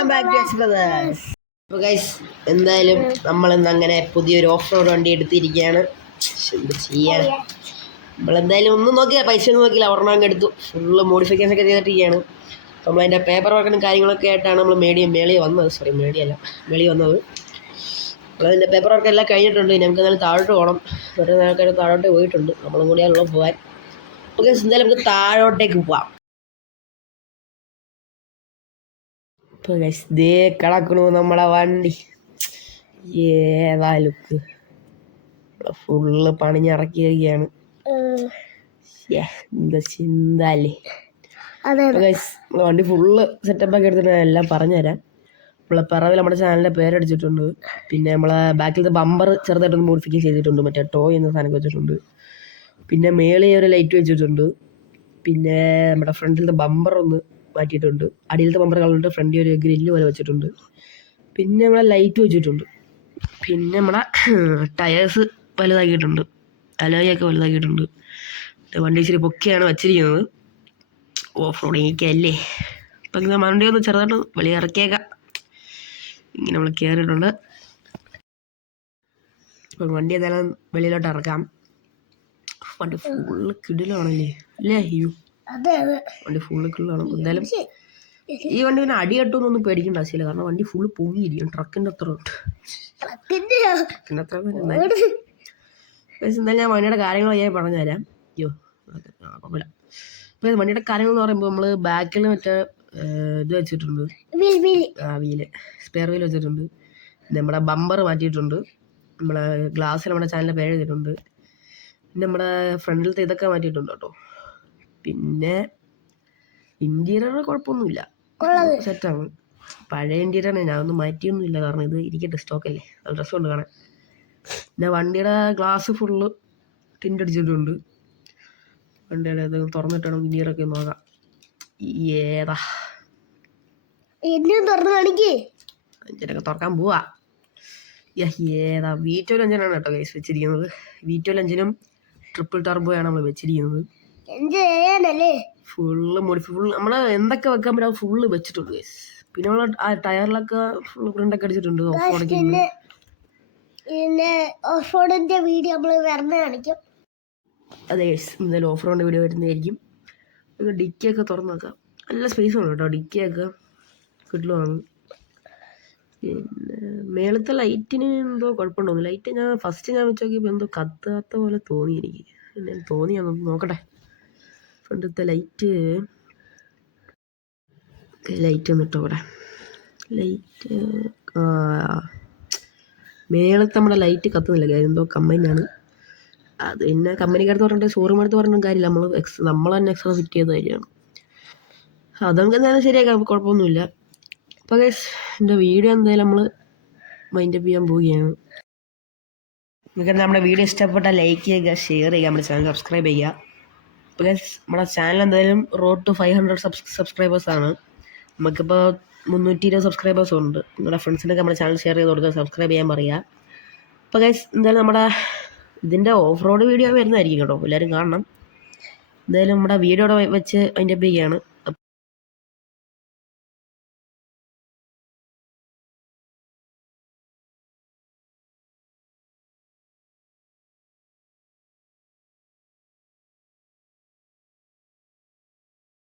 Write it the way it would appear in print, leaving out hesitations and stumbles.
Welcome back to X brothers. അപ്പോൾ guys, എന്തായാലും നമ്മളിന്ന് അങ്ങനെ പുതിയൊരു ഓഫ് റോഡ് വണ്ടി എടുത്തിരിക്കുകയാണ്. എന്ത് ചെയ്യാൻ, നമ്മളെന്തായാലും ഒന്നും നോക്കിയില്ല, പൈസ ഒന്നും നോക്കിയില്ല, ഒരെണ്ണം എടുത്തു. ഫുള്ള് മോഡിഫിക്കേഷൻ ഒക്കെ ചെയ്തിട്ടിരിക്കുകയാണ്. അപ്പോൾ നമ്മളതിൻ്റെ പേപ്പർ വർക്കും കാര്യങ്ങളൊക്കെ ആയിട്ടാണ് നമ്മൾ മേളി വന്നത്. നമ്മളതിൻ്റെ പേപ്പർ വർക്ക് എല്ലാം കഴിഞ്ഞിട്ടുണ്ട്. നമുക്ക് എന്നാലും താഴോട്ട് പോകണം. ഒരു ആൾക്കാർ താഴോട്ട് പോയിട്ടുണ്ട്, നമ്മളും കൂടിയാണല്ലോ പോകാൻ. ഓക്കെ, എന്തായാലും നമുക്ക് താഴോട്ടേക്ക് പോവാം. ഇപ്പോൾ ഗൈസ് ദേ കിടക്കണു നമ്മളെ വണ്ടി. ഏതാ ലുക്ക്, ഫുള്ള് പണിഞ്ഞിറക്കിയിരിക്കുകയാണ്. എന്താ ചിന്തല്ലേ ഗൈസ്. നമ്മളെ വണ്ടി ഫുള്ള് സെറ്റപ്പൊക്കെ എടുത്തിട്ട് എല്ലാം പറഞ്ഞുതരാം. നമ്മളെ പിറവിൽ നമ്മുടെ ചാനലിൻ്റെ പേരടിച്ചിട്ടുണ്ട്. പിന്നെ നമ്മളെ ബാക്കിലത്തെ ബമ്പർ ചെറുതായിട്ടൊന്ന് മോഡിഫിക്കേഷൻ ചെയ്തിട്ടുണ്ട്, മറ്റേ ടോയ് എന്ന സാധനം വെച്ചിട്ടുണ്ട്. പിന്നെ മേളിൽ ഒരു ലൈറ്റ് വെച്ചിട്ടുണ്ട്. പിന്നെ നമ്മുടെ ഫ്രണ്ടിലത്തെ ബമ്പർ ഒന്ന് മാറ്റിയിട്ടുണ്ട്. അടിയിലത്തെ ബമ്പർ കളഞ്ഞിട്ട് ഫ്രണ്ടിൽ ഒരു ഗ്രില്ല് പോലെ വെച്ചിട്ടുണ്ട്. പിന്നെ നമ്മളെ ലൈറ്റ് വെച്ചിട്ടുണ്ട്. പിന്നെ നമ്മളെ ടയേഴ്സ് വലുതാക്കിയിട്ടുണ്ട്, അലോയൊക്കെ വലുതാക്കിയിട്ടുണ്ട്. വണ്ടി ഇച്ചിരി പൊക്കെയാണ് വെച്ചിരിക്കുന്നത്. ഓഫ് റോഡിങ്ങൊക്കെ അല്ലേ. അപ്പം ഇങ്ങനെ വണ്ടി ഒന്ന് ചെറുതായിട്ട് വെളിയിൽ ഇറക്കിയേക്കാം. ഇങ്ങനെ നമ്മൾ കയറിയിട്ടുണ്ട്. അപ്പം വണ്ടി ഏതായാലും വെളിയിലോട്ട് ഇറക്കാം. വണ്ടി ഫുള്ള് കിടിലാണല്ലേ അല്ലേ? അയ്യോ, വണ്ടി ഫുള്ള് കിടിലാണ്. എന്തായാലും ഈ വണ്ടി പിന്നെ അടി കെട്ടുമെന്നൊന്നും പേടിക്കേണ്ട ആവശ്യമില്ല, കാരണം വണ്ടി ഫുള്ള് പൊങ്ങിയിരിക്കും. ട്രക്കിൻ്റെ അത്ര എന്തായാലും ഞാൻ വണ്ടിയുടെ കാര്യങ്ങൾ ഞാൻ പറഞ്ഞുതരാം. അയ്യോ കുഴപ്പമില്ല. അപ്പോൾ വണ്ടിയുടെ കാര്യങ്ങൾ എന്ന് പറയുമ്പോൾ നമ്മൾ ബാക്കിൽ മറ്റേ ഇത് വെച്ചിട്ടുണ്ട്, വീല് സ്പെയർ വീൽ വെച്ചിട്ടുണ്ട്. നമ്മുടെ ബമ്പർ മാറ്റിയിട്ടുണ്ട്. നമ്മളെ ഗ്ലാസ്സിൽ നമ്മുടെ ചാനലിൻ്റെ പേര് എഴുതിയിട്ടുണ്ട്. പിന്നെ നമ്മുടെ ഫ്രണ്ടിലത്തെ ഇതൊക്കെ മാറ്റിയിട്ടുണ്ട് കേട്ടോ. പിന്നെ ഇൻറ്റീരിയർ കുഴപ്പമൊന്നുമില്ല, സെറ്റാണ്. പഴയ ഇൻറ്റീരിയറാണ്, ഞാനൊന്നും മാറ്റിയൊന്നുമില്ല, കാരണം ഇത് ഇരിക്കട്ടെ, സ്റ്റോക്കല്ലേ, അത് ഡ്രസ്സുകൊണ്ട് കാണാൻ. പിന്നെ വണ്ടിയുടെ ഗ്ലാസ് ഫുള്ള് ടിൻ്റ് അടിച്ചിട്ടുണ്ട്. വണ്ടിയുടെ ഇത് തുറന്നിട്ടാണ് ഇൻറ്റീരിയറൊക്കെ നോക്കാം. ഏതാ അഞ്ചനൊക്കെ തുറക്കാൻ പോവാ. ഏതാ V12 എഞ്ചിനാണ് കേട്ടോ ഗൈസ് വെച്ചിരിക്കുന്നത്. V12 എഞ്ചിനും ട്രിപ്പിൾ ടർബോയാണ് നമ്മൾ വെച്ചിരിക്കുന്നത്. ഫുള്ള് ഫുള്ള് നമ്മൾ എന്തൊക്കെ വെക്കാൻ പറ്റും ഫുള്ള് വെച്ചിട്ടുണ്ട് ഗൈസ്. പിന്നെ നമ്മൾ ആ ടയറിലൊക്കെ ഫുള്ള് പ്രിൻ്റൊക്കെ അടിച്ചിട്ടുണ്ട്. ഓഫ് റോഡിന്റെ വീഡിയോ നമ്മൾ വരുന്ന കാണിക്കും. അതെ ഗൈസ്, എന്തായാലും ഓഫ് റോഡിൻ്റെ വീഡിയോ വരുന്നതായിരിക്കും. ഡിക്കിയൊക്കെ തുറന്ന് നോക്കാം, നല്ല സ്പേസ് ആണ് കേട്ടോ, ഡിക്കിയൊക്കെ കിട്ടുന്നതാണ്. പിന്നെ മേളത്തെ ലൈറ്റിന് എന്തോ കുഴപ്പമുണ്ടോന്ന്, ലൈറ്റ് ഞാൻ ഫസ്റ്റ് വെച്ച് നോക്കിയപ്പോൾ എന്തോ കത്താത്ത പോലെ തോന്നി എനിക്ക്. പിന്നെ തോന്നിയാന്ന് നോക്കട്ടെ. ഫ്രണ്ടിലത്തെ ലൈറ്റ് വന്നിട്ടോ ഇവിടെ ലൈറ്റ് മേളത്തെ നമ്മുടെ ലൈറ്റ് കത്തുന്നില്ല, എന്തോ കമ്പനിയാണ് അത്. പിന്നെ കമ്പനിക്കാരത്ത് പറഞ്ഞിട്ട് ഷോറൂം അടുത്ത് പറഞ്ഞിട്ടും കാര്യമില്ല, നമ്മൾ തന്നെ എക്സ്ട്രാ ഫിറ്റ് ചെയ്ത കാര്യമാണ്. അതൊക്കെ എന്തായാലും ശരിയാക്കാം, കുഴപ്പമൊന്നുമില്ല. അപ്പോൾ ഗൈസ്, എൻ്റെ വീഡിയോ എന്തായാലും നമ്മൾ മൈൻഡപ്പ് ചെയ്യാൻ പോവുകയാണ്. നിങ്ങൾക്ക് നമ്മുടെ വീഡിയോ ഇഷ്ടപ്പെട്ടാൽ ലൈക്ക് ചെയ്യുക, ഷെയർ ചെയ്യുക, നമ്മുടെ ചാനൽ സബ്സ്ക്രൈബ് ചെയ്യുക. അപ്പോൾ ഗൈസ്, നമ്മുടെ ചാനൽ എന്തായാലും റോഡ് ടു 500 സബ്സ്ക്രൈബേഴ്സാണ്. നമുക്കിപ്പോൾ 320 സബ്സ്ക്രൈബേഴ്സും ഉണ്ട്. നിങ്ങളുടെ ഫ്രണ്ട്സിനൊക്കെ നമ്മുടെ ചാനൽ ഷെയർ ചെയ്ത് കൊടുക്കുക, സബ്സ്ക്രൈബ് ചെയ്യാൻ പറയുക. അപ്പോൾ ഗൈസ്, എന്തായാലും നമ്മുടെ ഇതിൻ്റെ ഓഫ് റോഡ് വീഡിയോ വരുന്നതായിരിക്കും കേട്ടോ, എല്ലാവരും കാണണം. എന്തായാലും നമ്മുടെ വീഡിയോയുടെ വെച്ച് അതിൻ്റെ ചെയ്യുകയാണ്.